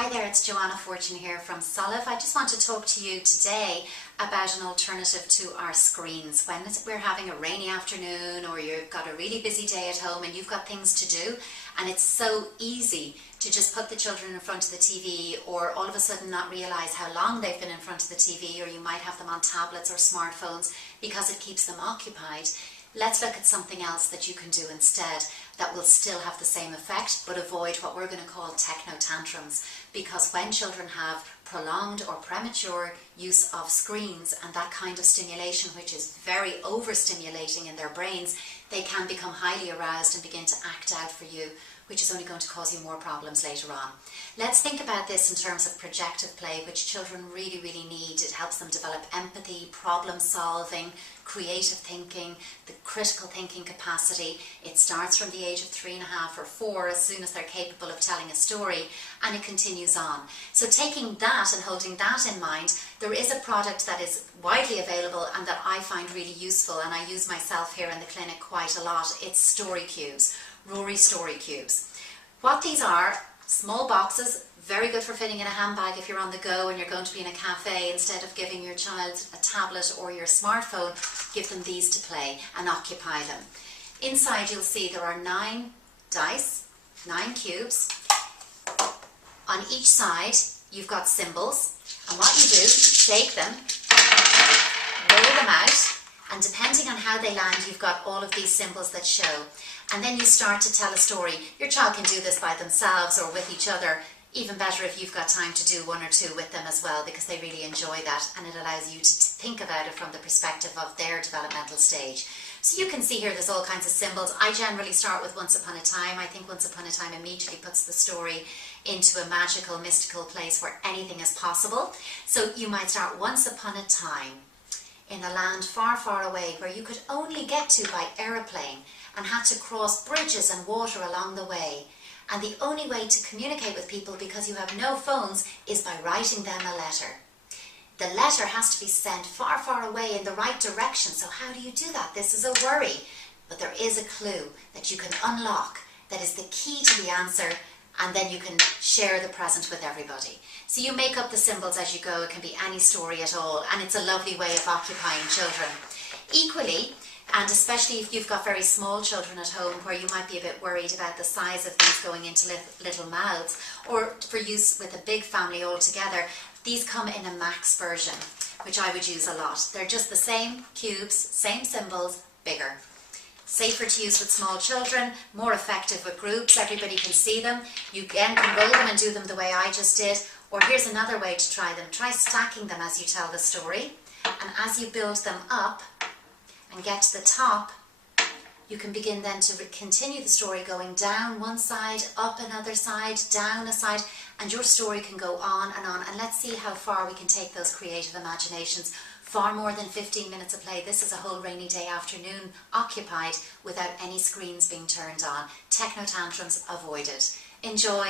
Hi there, it's Joanna Fortune here from Soliv. I just want to talk to you today about an alternative to our screens. When we're having a rainy afternoon or you've got a really busy day at home and you've got things to do, and it's so easy to just put the children in front of the TV or all of a sudden not realize how long they've been in front of the TV, or you might have them on tablets or smartphones because it keeps them occupied. Let's look at something else that you can do instead that will still have the same effect but avoid what we're going to call techno tantrums, because when children have prolonged or premature use of screens and that kind of stimulation, which is very overstimulating in their brains, they can become highly aroused and begin to act out for you, which is only going to cause you more problems later on. Let's think about this in terms of projective play, which children really need. It helps them develop empathy, problem solving, creative thinking, the critical thinking capacity. It starts from the age of 3.5 or 4, as soon as they're capable of telling a story, and it continues on. So taking that and holding that in mind, there is a product that is widely available and that I find really useful, and I use myself here in the clinic quite a lot. It's Story Cubes. Rory Story Cubes. What these are, small boxes, very good for fitting in a handbag if you're on the go and you're going to be in a cafe. Instead of giving your child a tablet or your smartphone, give them these to play and occupy them. Inside you'll see there are 9 dice, 9 cubes. On each side you've got symbols, and what you do, shake them, roll them out, and depending on how they land, you've got all of these symbols that show. And then you start to tell a story. Your child can do this by themselves or with each other. Even better if you've got time to do 1 or 2 with them as well, because they really enjoy that, and it allows you to think about it from the perspective of their developmental stage. So you can see here there's all kinds of symbols. I generally start with Once Upon a Time. I think Once Upon a Time immediately puts the story into a magical, mystical place where anything is possible. So you might start Once Upon a Time in a land far away where you could only get to by aeroplane and had to cross bridges and water along the way. And the only way to communicate with people, because you have no phones, is by writing them a letter. The letter has to be sent far away in the right direction. So how do you do that? This is a worry. But there is a clue that you can unlock that is the key to the answer, and then you can share the present with everybody. So you make up the symbols as you go. It can be any story at all, and it's a lovely way of occupying children. Equally, and especially if you've got very small children at home where you might be a bit worried about the size of these going into little mouths, or for use with a big family altogether, these come in a max version, which I would use a lot. They're just the same cubes, same symbols, bigger. Safer to use with small children, more effective with groups, everybody can see them. You again can roll them and do them the way I just did. Or here's another way to try them. Try stacking them as you tell the story, and as you build them up and get to the top, you can begin then to continue the story going down one side, up another side, down a side, and your story can go on. And let's see how far we can take those creative imaginations. Far more than 15 minutes of play. This is a whole rainy day afternoon occupied without any screens being turned on. Techno tantrums avoided. Enjoy.